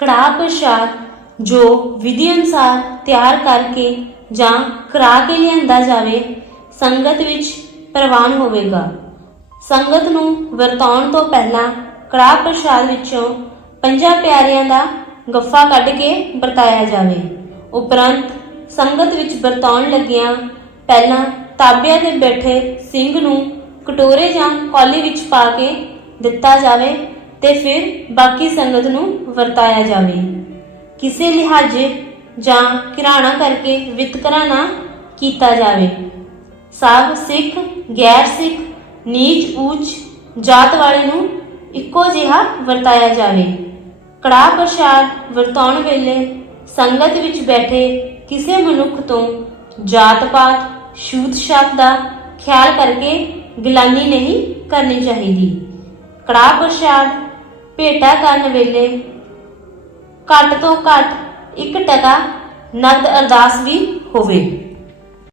ਕੜਾਹ ਪ੍ਰਸ਼ਾਦ ਜੋ ਵਿਧੀ ਅਨੁਸਾਰ ਤਿਆਰ ਕਰਕੇ ਜਾਂ ਕਰਾ ਕੇ ਲਿਆਂਦਾ ਜਾਵੇ, ਸੰਗਤ ਵਿੱਚ ਪ੍ਰਵਾਨ ਹੋਵੇਗਾ। ਸੰਗਤ ਨੂੰ ਵਰਤਾਉਣ ਤੋਂ ਪਹਿਲਾਂ ਕੜਾਹ ਪ੍ਰਸ਼ਾਦ ਵਿੱਚੋਂ ਪੰਜਾਂ ਪਿਆਰਿਆਂ ਦਾ ਗੱਫਾ ਕੱਢ ਕੇ ਵਰਤਾਇਆ ਜਾਵੇ। ਉਪਰੰਤ ਸੰਗਤ ਵਿੱਚ ਵਰਤਾਉਣ ਲੱਗਿਆਂ ਪਹਿਲਾਂ ਤਾਬਿਆਂ ਤੇ ਬੈਠੇ ਸਿੰਘ ਨੂੰ ਕਟੋਰੇ ਜਾਂ ਕੌਲੀ ਵਿੱਚ ਪਾ ਕੇ ਦਿੱਤਾ ਜਾਵੇ ਤੇ ਫਿਰ ਬਾਕੀ ਸੰਗਤ ਨੂੰ ਵਰਤਾਇਆ ਜਾਵੇ। ਕਿਸੇ ਲਿਹਾਜ਼ੇ ਜਾਂ ਕਿਰਾਣਾ ਕਰਕੇ ਵਿਤਕਰਾ ਨਾ ਕੀਤਾ ਜਾਵੇ। ਸਭ ਸਿੱਖ, ਗੈਰ ਸਿੱਖ, ਨੀਚ ਊਚ ਜਾਤ ਵਾਲੇ ਨੂੰ ਇੱਕੋ ਜਿਹਾ ਵਰਤਾਇਆ ਜਾਵੇ। ਕੜਾਹ ਪ੍ਰਸ਼ਾਦ ਵਰਤਾਉਣ ਵੇਲੇ ਸੰਗਤ ਵਿੱਚ ਬੈਠੇ ਕਿਸੇ ਮਨੁੱਖ ਤੋਂ ਜਾਤ ਪਾਤ, ਛੂਤ ਛਾਤ ਦਾ ਖਿਆਲ ਕਰਕੇ ਗਿਲਾਨੀ ਨਹੀਂ ਕਰਨੀ ਚਾਹੀਦੀ। ਕੜਾਹ ਪ੍ਰਸ਼ਾਦ ਭੇਟਾ ਕਰਨ ਵੇਲੇ ਘੱਟ ਤੋਂ ਘੱਟ ਇੱਕ ਟਕਾ ਨਗਦ ਅਰਦਾਸ ਵੀ ਹੋਵੇ।